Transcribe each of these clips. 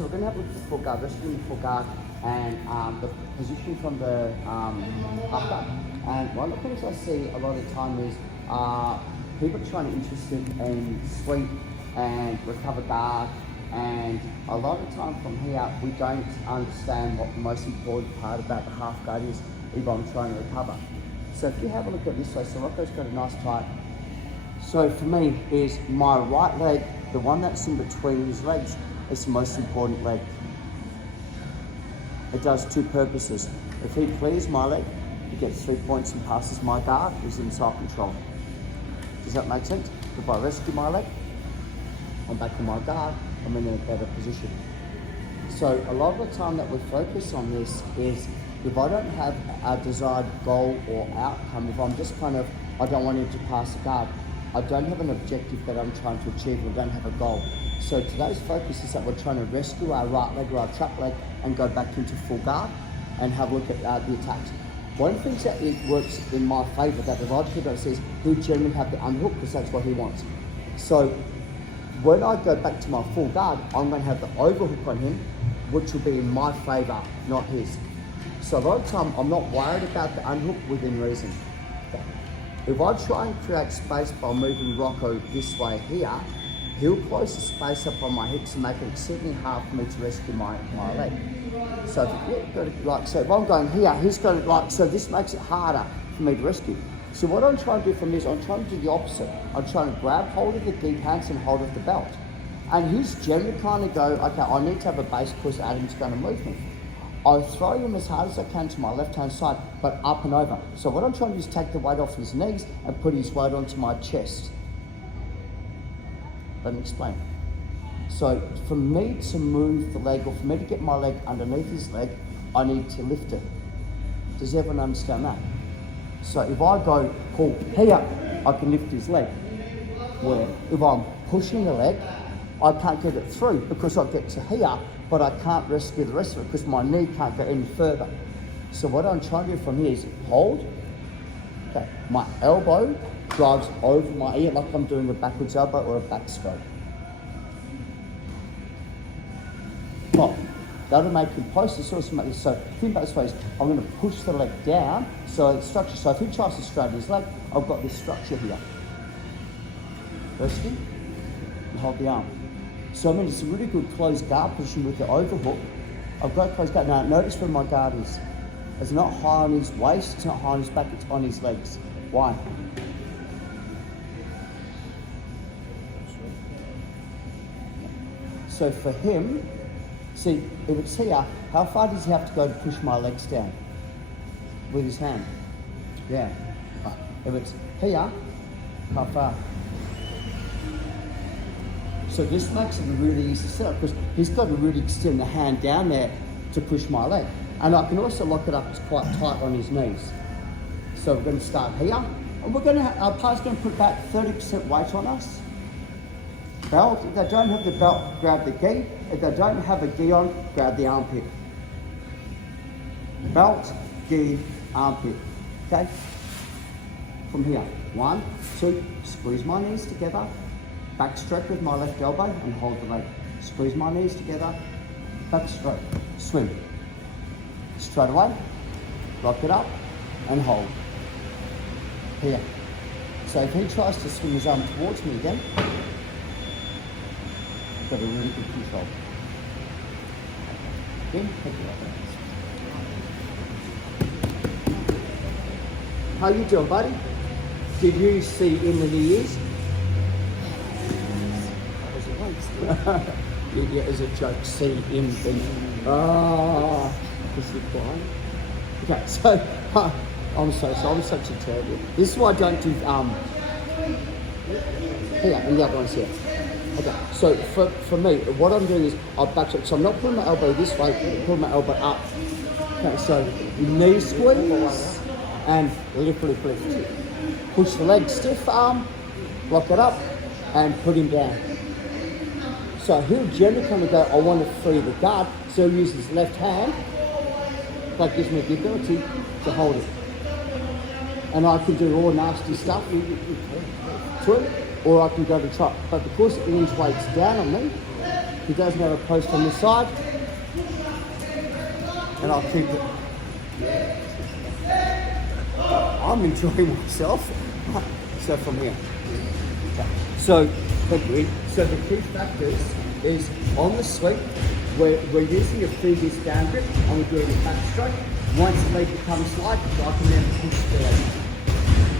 so we're going to have a look at the full guard, rescuing the full guard, and the position from the half guard. And one of the things I see a lot of the time is people trying to interested in sweep and recover guard, and a lot of time from here we don't understand what the most important part about the half guard is if I'm trying to recover. So if you have a look at this way, so Rocco's got a nice tight. So for me is my right leg, the one that's in between his legs, is the most important leg. It does two purposes. If he clears my leg, he gets 3 points and passes my guard, he's inside control. Does that make sense? If I rescue my leg, I'm back in my guard, I'm in a better position. So a lot of the time that we focus on this is if I don't have a desired goal or outcome, if I'm just kind of, I don't want him to pass the guard, I don't have an objective that I'm trying to achieve, I don't have a goal. So today's focus is that we're trying to rescue our right leg or our trap leg and go back into full guard and have a look at the attacks. One of the things that it works in my favour that the logic that says he'll generally have the underhook because that's what he wants. So when I go back to my full guard, I'm going to have the overhook on him, which will be in my favour, not his. So a lot of the time, I'm not worried about the unhook within reason. If I try and create space by moving Rocco this way here, he'll close the space up on my hips and make it exceedingly hard for me to rescue my leg. So if I'm going here, he's going to so this makes it harder for me to rescue. So what I'm trying to do from this, I'm trying to do the opposite. I'm trying to grab hold of the deep hands and hold of the belt. And he's generally kind of go, okay, I need to have a base because Adam's going to move me. I throw him as hard as I can to my left-hand side, but up and over. So what I'm trying to do is take the weight off his knees and put his weight onto my chest. Let me explain. So for me to move the leg, or for me to get my leg underneath his leg, I need to lift it. Does everyone understand that? So if I go, pull here, I can lift his leg. Where if I'm pushing the leg, I can't get it through because I get to here, but I can't rescue the rest of it because my knee can't go any further. So what I'm trying to do from here is hold. Okay, my elbow drives over my ear like I'm doing a backwards elbow or a back stroke. Well, that'll make him post this also make this. So think about this way, I'm going to push the leg down so it's structure. So if he tries to straighten his leg, I've got this structure here. Rescue and hold the arm. So I mean, it's a really good closed guard position with the overhook. I've got closed guard. Now notice where my guard is. It's not high on his waist, it's not high on his back, it's on his legs. Why? So for him, see, if it's here, how far does he have to go to push my legs down? With his hand. Yeah. If it's here, how far? So this makes it a really easy setup because he's got to really extend the hand down there to push my leg. And I can also lock it up, it's quite tight on his knees. So we're going to start here, and we're going to, our partner's going to put about 30% weight on us. Belt, if they don't have the belt, grab the gi. If they don't have a gi on, grab the armpit. Belt, gi, armpit. Okay? From here, 1, 2, squeeze my knees together. Back stroke with my left elbow and hold the leg. Squeeze my knees together. Back stroke. Swim. Straight away. Lock it up and hold. Here. So if he tries to swing his arm towards me again, got a really good control. Okay, take it up. How you doing, buddy? Did you see in the New Year's? Yeah, as a joke, see him. Is he crying? Okay, so I'm so sorry, I'm such a terrible. This is why I don't do here, and the other one's here. Okay, so for me, what I'm doing is I'll back up. So I'm not pulling my elbow this way, I'm pulling my elbow up. Okay, so knee squeeze and lift. Push the leg stiff arm, lock it up, and put him down. So he'll generally kind of go, I want to free the guard, so he'll use his left hand. That gives me the ability to hold it. And I can do all nasty stuff to it, or I can go to top. But because his weight's down on me, He doesn't have a post on the side. And I'll keep it. I'm enjoying myself. So from here. Okay. So the key factors is on the sweep, we're using a previous down grip and we're doing a backstroke. Once the leg becomes light, I can then push the leg.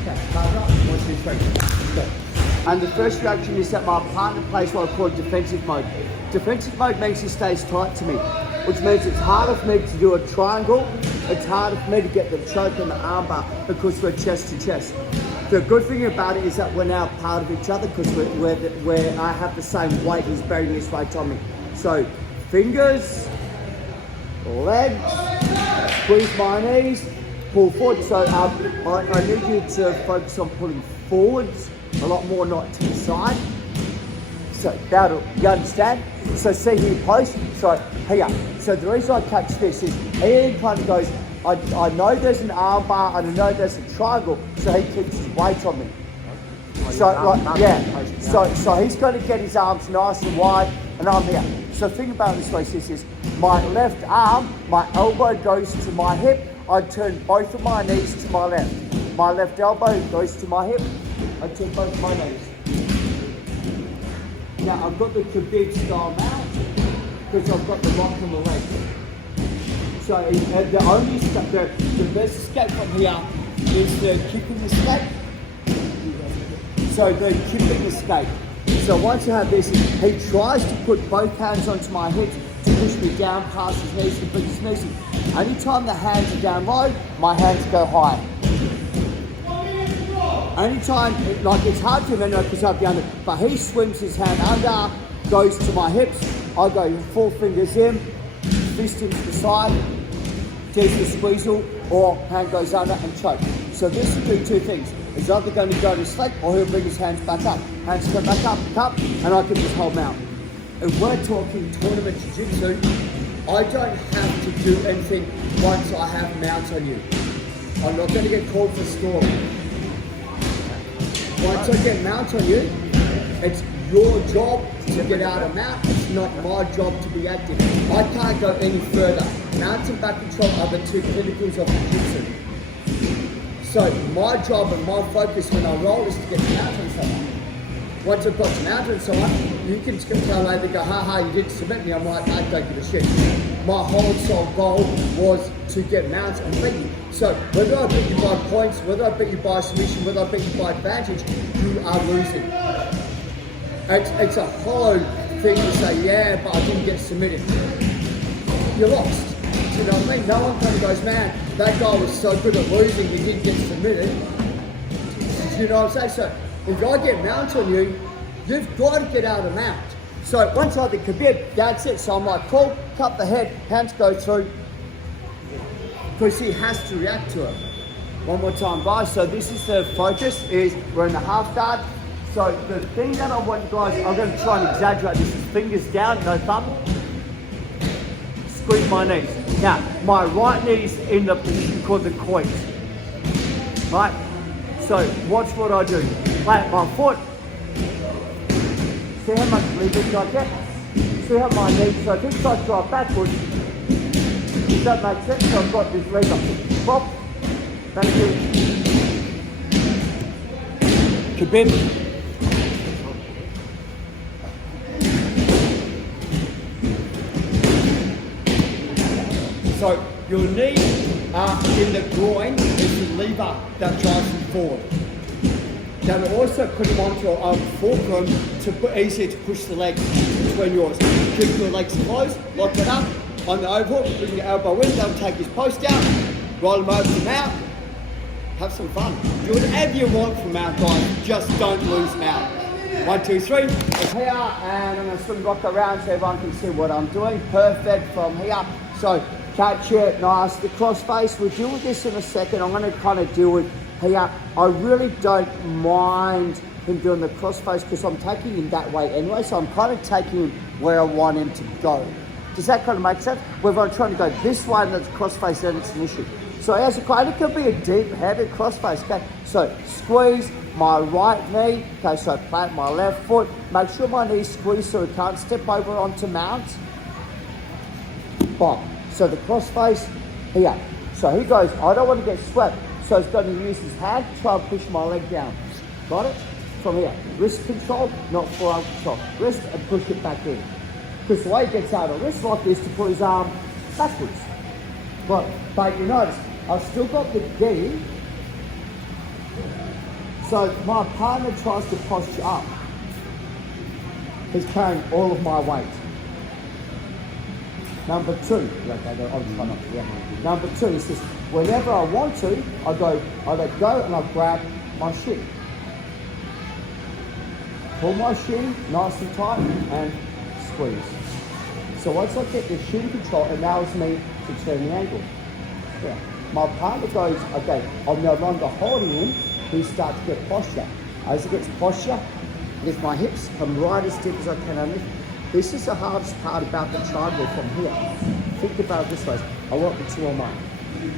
Okay, hard up, 1, 2, 3. Go. And the first reaction is that my partner plays what I call defensive mode. Defensive mode means he stays tight to me, which means it's harder for me to do a triangle. It's harder for me to get the choke and the armbar because we're chest to chest. The good thing about it is that we're now part of each other because I have the same weight, he's bearing this weight on me. So fingers, legs, squeeze my knees, pull forward. So I need you to focus on pulling forwards a lot more, not to the side. So you understand? So see here post, so here. So the reason I catch this is he kind of goes, I know there's an arm bar and I know there's a triangle, so he keeps his weight on me. So he's going to get his arms nice and wide and I'm here. So think about it this way, this is my left arm, my elbow goes to my hip, I turn both of my knees to my left. My left elbow goes to my hip, I turn both of my knees. Now I've got the Khabib style mount because I've got the lock on the leg. So the best escape from here is the kipping escape. So the kipping escape. So once you have this, he tries to put both hands onto my hips to push me down past his knees and bring his knees in. Anytime the hands are down low, my hands go high. Anytime, like it's hard to remember because I've done it, but he swings his hand under, goes to my hips, I go 4 fingers in, fist into the side, there's the squeezle, or hand goes under and choke. So this will do 2 things. He's either going to go to sleep or he'll bring his hands back up. Hands go back up, and I can just hold mount. If we're talking tournament jiu-jitsu, I don't have to do anything once I have mount on you. I'm not going to get called for scoring. Once I get mount on you, it's your job to get out of mount. It's not my job to be active. I can't go any further. Mount and back control are the 2 pinnacles of jiu-jitsu. So my job and my focus when I roll is to get mount on someone. Once I've got mount on someone, you can tell later, go, you didn't submit me. I'm like, I don't give a shit. My whole sole goal was to get mount and beat you. So whether I beat you by points, whether I beat you by submission, whether I beat you by advantage, you are losing. It's a hollow thing to say, yeah, but I didn't get submitted. You're lost. Do you know what I mean? No one kind of goes, man, that guy was so good at losing, he didn't get submitted. Do you know what I'm saying? So if I get mount on you, you've got to get out of mount. So once I did Khabib, that's it. So I'm like, cool, cut the head, hands go through. Because he has to react to it. One more time, guys. So this is the focus, is we're in the half guard. So the thing that I want you guys, I'm going to try and exaggerate this, is fingers down, no thumb. Squeeze my knees. Now, my right knee's in the position called the quoit. Right? So watch what I do. Plant my foot. See how much leverage I get? See how my knees, so if I drive backwards, does that make sense? So I've got this leg up. Pop. Thank you. Khabib. So your knee in the groin is the lever that drives you forward. Then also put them onto a fulcrum to put easier to push the legs between yours. Keep your legs closed, lock it up. On the overhook, bring your elbow in, they'll take his post out, roll them over to mount, have some fun. Do whatever you want from mount, guys, just don't lose mount. 1, 2, 3, here, and I'm going to swing rock around so everyone can see what I'm doing. Perfect from here. So catch it, nice. The cross face, we'll deal with this in a second. I'm going to kind of deal with here. I really don't mind him doing the cross face because I'm taking him that way anyway, so I'm kind of taking him where I want him to go. Does that kind of make sense? Whether I'm trying to go this way and that's cross face, then it's an issue. So as a it could be a deep-headed crossface, okay? So squeeze my right knee, okay, so plant my left foot. Make sure my knee's squeezed so it can't step over onto mount. Bop. So the crossface here. So he goes, I don't want to get swept. So he's going to use his hand, try and push my leg down. Got it? From here. Wrist control, not forearm control. Wrist and push it back in. Because the way he gets out of wrist like this to put his arm backwards. But you notice, I've still got the gi. So my partner tries to posture up. He's carrying all of my weight. Number two, Number two is this, whenever I want to, I let go and I grab my shin. Pull my shin nice and tight and squeeze. So once I get the shin control, it allows me to turn the angle. Yeah. My partner goes, okay, I'm no longer holding him, he starts to get posture. As he gets posture, lift my hips, come right as deep as I can underneath. This is the hardest part about the triangle from here. Think about it this way, I want the 2 on 1.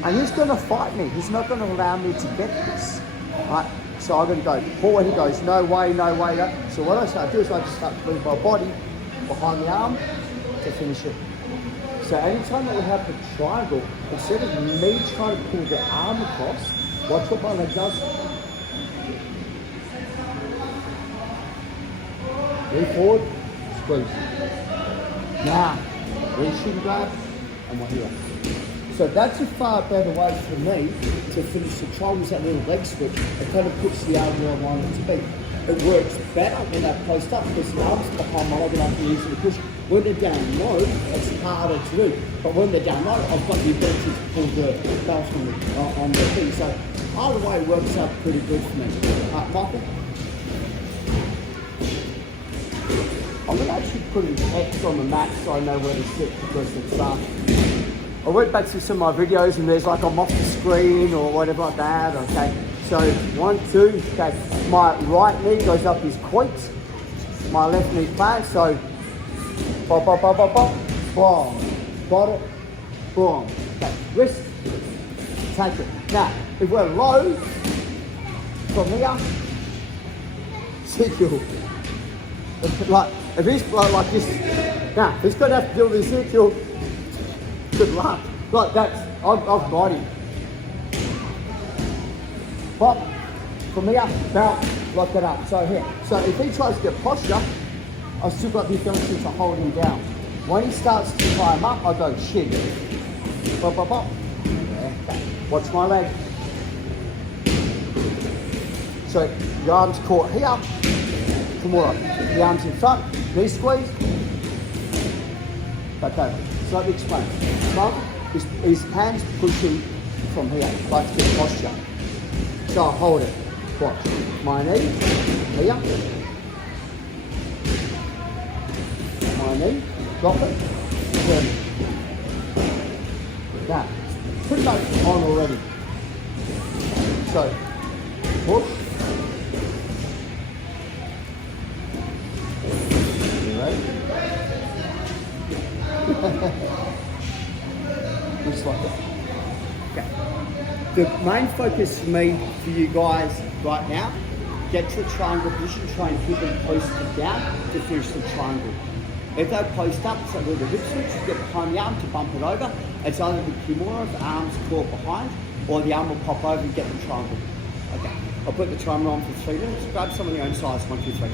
And he's gonna fight me, he's not gonna allow me to get this. Right? So I'm gonna go forward, he goes, no way, no way. No. So what I start to do is I just start to move my body behind the arm to finish it. So anytime that we have the triangle, instead of me trying to pull the arm across, watch what my leg does. Move forward, squeeze. Now, reach and grab, and we're here. So that's a far better way for me to finish the triangle, that little leg switch. It kind of puts the arm where I want it to be. It works better when I post up because the arm's behind my leg and I can easily push. When they're down low, it's harder to do. But when they're down low, I've got the ability to pull the belt on the thing. So either way works out pretty good for me. Michael? I'm going to actually put an X on the mat so I know where to sit because it's I went back to some of my videos and there's like I'm off the screen or whatever like that, okay? So 1, 2, okay, my right knee goes up his quoit, my left knee flat, so bop, bop, bop, bop, bop, boom, got it, boom, okay, wrist, take it. Now, if we're low, from here, circle. Like, if he's like this, now, he's gonna have to do this circle. Good luck. Like that's, I've got him. Pop, from here, bounce, lock it up. So here. So if he tries to get posture, I've still got the ability to hold him down. When he starts to climb up, I go shin. Pop, pop, pop. Okay. Watch my leg. So the arm's caught here. Come on. The arm's in front. Knee squeeze. Okay. So let me explain. Trump, his hands pushing from here, like to get posture. So I hold it. Watch. My knee, here. My knee, drop it, turn it. Now, pretty much on already. So, push. You ready? Just like that. Okay. The main focus for me, for you guys right now, get to a triangle position, try and keep them posted down to finish the triangle. If they post up, so with the hip switch, get behind the arm to bump it over. It's either the Kimura, the arm's caught behind, or the arm will pop over and get the triangle. Okay. I'll put the timer on for 3 minutes. Grab some of your own size. 1, 2, 3.